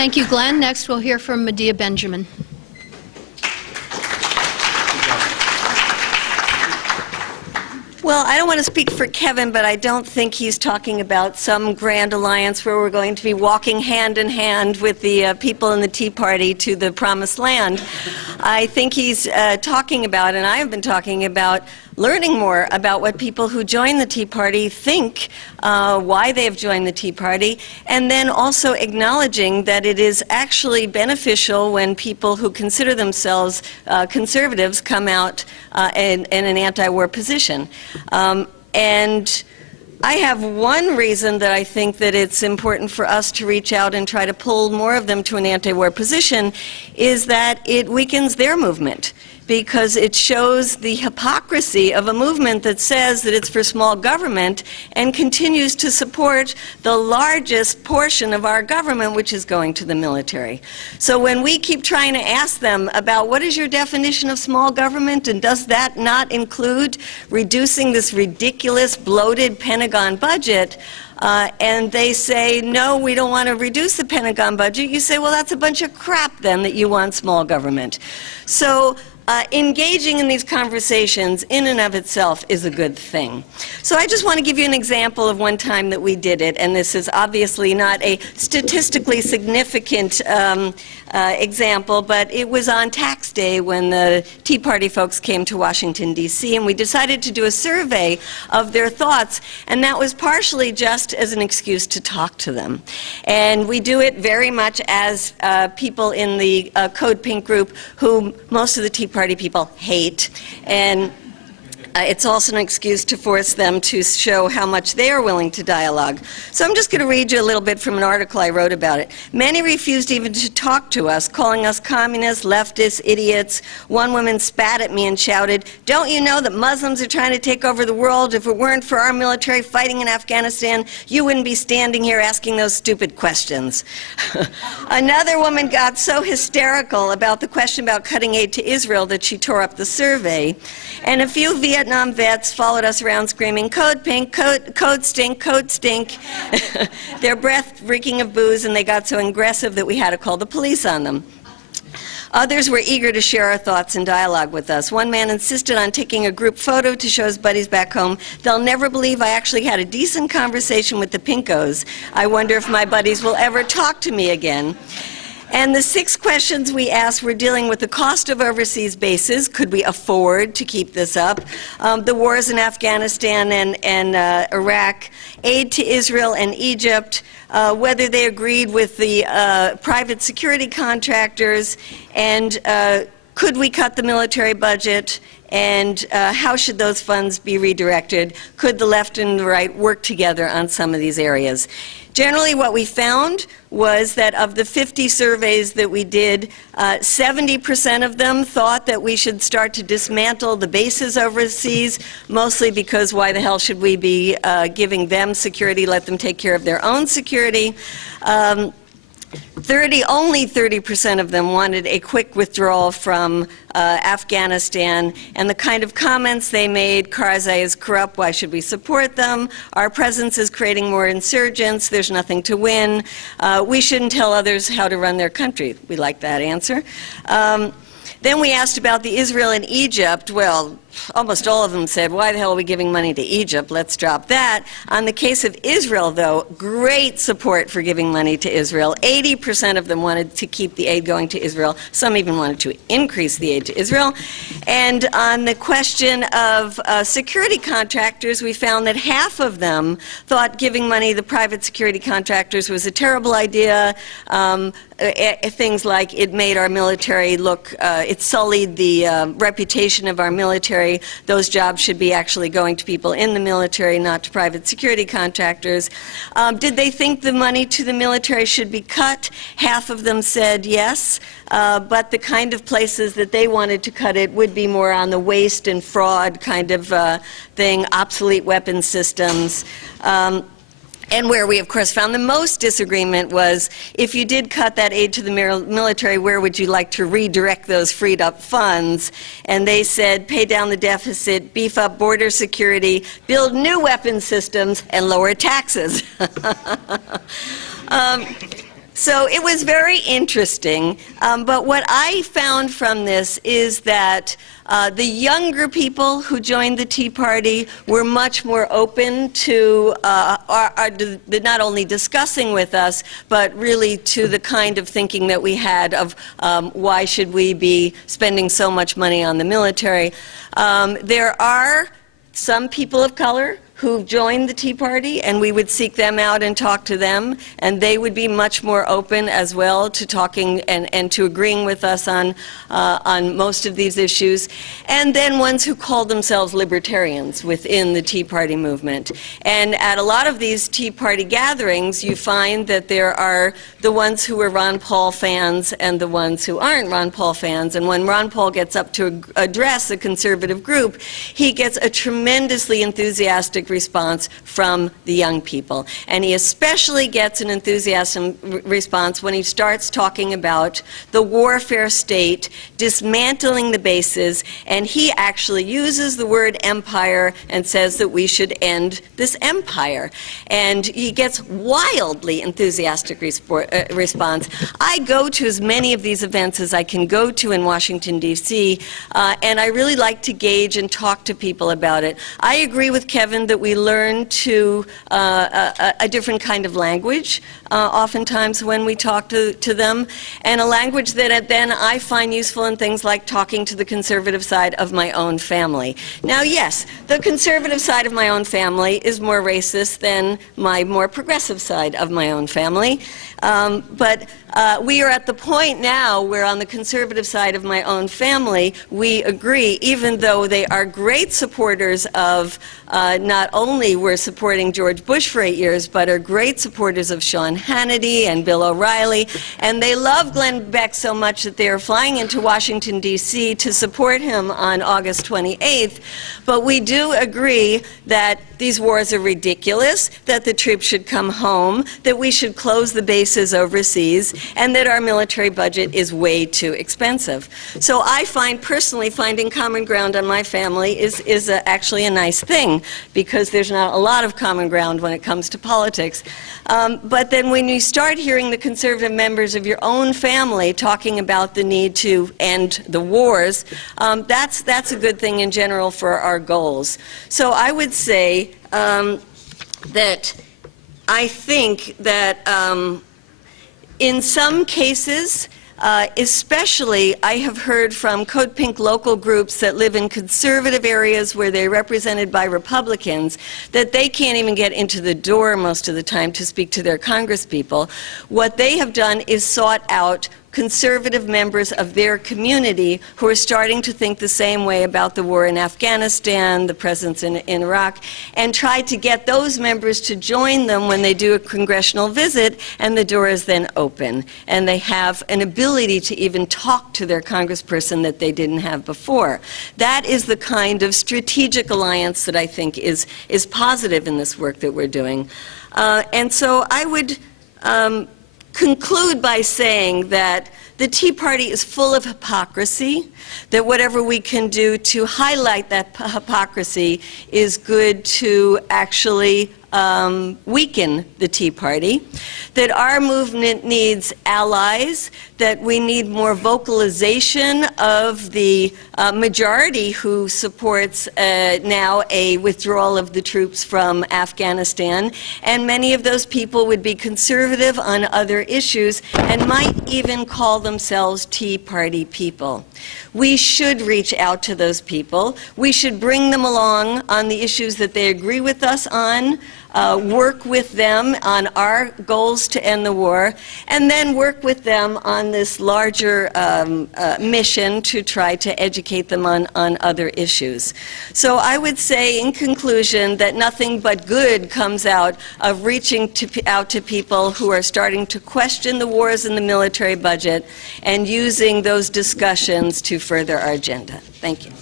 Thank you, Glenn. Next, we'll hear from Medea Benjamin. Well, I don't want to speak for Kevin, but I don't think he's talking about some grand alliance where we're going to be walking hand in hand with the people in the Tea Party to the promised land. I think he's talking about, and I have been talking about, learning more about what people who join the Tea Party think, why they have joined the Tea Party, and then also acknowledging that it is actually beneficial when people who consider themselves conservatives come out in an anti-war position. And I have one reason that I think that it's important for us to reach out and try to pull more of them to an anti-war position, is that it weakens their movement, because it shows the hypocrisy of a movement that says that it's for small government and continues to support the largest portion of our government, which is going to the military. So when we keep trying to ask them about what is your definition of small government, and does that not include reducing this ridiculous, bloated Pentagon budget, and they say, no, we don't want to reduce the Pentagon budget, you say, well, that's a bunch of crap then that you want small government. So engaging in these conversations in and of itself is a good thing. So I just want to give you an example of one time that we did it, and this is obviously not a statistically significant example, but it was on tax day when the Tea Party folks came to Washington, D.C., and we decided to do a survey of their thoughts, and that was partially just as an excuse to talk to them. And we do it very much as people in the Code Pink group, who most of the Tea Party people hate, and it's also an excuse to force them to show how much they are willing to dialogue. So I'm just going to read you a little bit from an article I wrote about it. Many refused even to talk to us, calling us communists, leftists, idiots. One woman spat at me and shouted, "Don't you know that Muslims are trying to take over the world? If it weren't for our military fighting in Afghanistan, you wouldn't be standing here asking those stupid questions." Another woman got so hysterical about the question about cutting aid to Israel that she tore up the survey. And a few Vietnam vets followed us around screaming, "Code Pink, code stink, code stink." Their breath reeking of booze, and they got so aggressive that we had to call the police on them. Others were eager to share our thoughts and dialogue with us. One man insisted on taking a group photo to show his buddies back home. "They'll never believe I actually had a decent conversation with the Pinkos. I wonder if my buddies will ever talk to me again." And the 6 questions we asked were dealing with the cost of overseas bases. Could we afford to keep this up? The wars in Afghanistan and Iraq, aid to Israel and Egypt, whether they agreed with the private security contractors, and could we cut the military budget, and how should those funds be redirected? Could the left and the right work together on some of these areas? Generally, what we found was that of the 50 surveys that we did, 70% of them thought that we should start to dismantle the bases overseas, mostly because why the hell should we be giving them security, let them take care of their own security. Only 30% of them wanted a quick withdrawal from Afghanistan, and the kind of comments they made: Karzai is corrupt, why should we support them? Our presence is creating more insurgents, there's nothing to win. We shouldn't tell others how to run their country. We like that answer. Then we asked about the Israel and Egypt. Well, almost all of them said, why the hell are we giving money to Egypt? Let's drop that. On the case of Israel, though, great support for giving money to Israel. 80% of them wanted to keep the aid going to Israel. Some even wanted to increase the aid to Israel. And on the question of security contractors, we found that half of them thought giving money to the private security contractors was a terrible idea. Things like it made our military look, it sullied the reputation of our military. Those jobs should be actually going to people in the military, not to private security contractors. Did they think the money to the military should be cut? Half of them said yes, but the kind of places that they wanted to cut it would be more on the waste and fraud kind of thing, obsolete weapon systems. And where we, of course, found the most disagreement was, if you did cut that aid to the military, where would you like to redirect those freed up funds? And they said, pay down the deficit, beef up border security, build new weapon systems, and lower taxes. So it was very interesting, but what I found from this is that the younger people who joined the Tea Party were much more open to not only discussing with us, but really to the kind of thinking that we had of why should we be spending so much money on the military. There are some people of color who joined the Tea Party, and we would seek them out and talk to them, and they would be much more open as well to talking and to agreeing with us on most of these issues. And then ones who called themselves libertarians within the Tea Party movement. And at a lot of these Tea Party gatherings, you find that there are the ones who are Ron Paul fans and the ones who aren't Ron Paul fans. And when Ron Paul gets up to address a conservative group, he gets a tremendously enthusiastic response from the young people. And he especially gets an enthusiasm response when he starts talking about the warfare state, dismantling the bases, and he actually uses the word empire and says that we should end this empire. And he gets wildly enthusiastic response. I go to as many of these events as I can go to in Washington, D.C., and I really like to gauge and talk to people about it. I agree with Kevin that we learn to a different kind of language oftentimes when we talk to them, and a language that then I find useful in things like talking to the conservative side of my own family. Now, yes, the conservative side of my own family is more racist than my more progressive side of my own family, but we are at the point now where on the conservative side of my own family, we agree, even though they are great supporters of not only were supporting George Bush for 8 years, but are great supporters of Sean Hannity and Bill O'Reilly, and they love Glenn Beck so much that they are flying into Washington, D.C. to support him on August 28th. But we do agree that these wars are ridiculous, that the troops should come home, that we should close the bases overseas, and that our military budget is way too expensive. So I find, personally, finding common ground on my family is actually a nice thing, because there's not a lot of common ground when it comes to politics. But then when you start hearing the conservative members of your own family talking about the need to end the wars, that's a good thing in general for our goals. So I would say that I think that in some cases, especially, I have heard from Code Pink local groups that live in conservative areas where they're represented by Republicans, that they can't even get into the door most of the time to speak to their congresspeople. What they have done is sought out conservative members of their community who are starting to think the same way about the war in Afghanistan, the presence in Iraq, and try to get those members to join them when they do a congressional visit, and the door is then open. And they have an ability to even talk to their congressperson that they didn't have before. That is the kind of strategic alliance that I think is positive in this work that we're doing. And so I would conclude by saying that the Tea Party is full of hypocrisy, that whatever we can do to highlight that hypocrisy is good to actually weaken the Tea Party, that our movement needs allies, that we need more vocalization of the majority who supports now a withdrawal of the troops from Afghanistan, and many of those people would be conservative on other issues and might even call themselves Tea Party people. We should reach out to those people. We should bring them along on the issues that they agree with us on, work with them on our goals to end the war, and then work with them on this larger mission to try to educate them on other issues. So I would say, in conclusion, that nothing but good comes out of reaching out to people who are starting to question the wars in the military budget and using those discussions to further our agenda. Thank you.